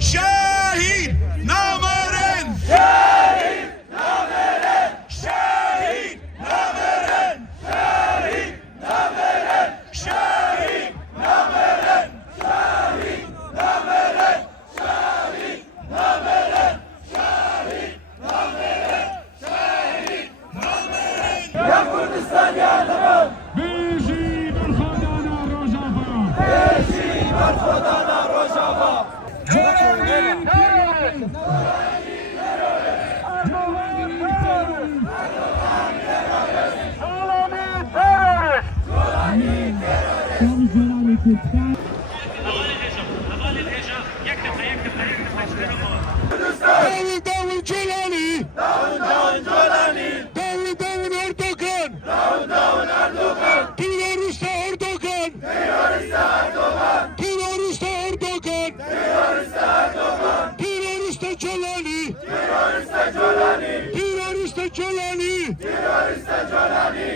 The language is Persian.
شهید نامرن، شهید نامرن، شهید نامرن، شهید نامرن، شهید نامرن، شهید نامرن، شهید نامرن، شهید نامرن، شهید نامرن. یا کردستان یا لبن، بیشی بر خدانا روزافا، بیشی بر خدانا روزافا. داوود جولانی، داوود جولانی، داوود اردوغان، داوود اردوغان، terörist Erdoğan, terörist Erdoğan, terörist Erdoğan, terörist Erdoğan, terörist Jolani, terörist Jolani, terörist Jolani, terörist Jolani.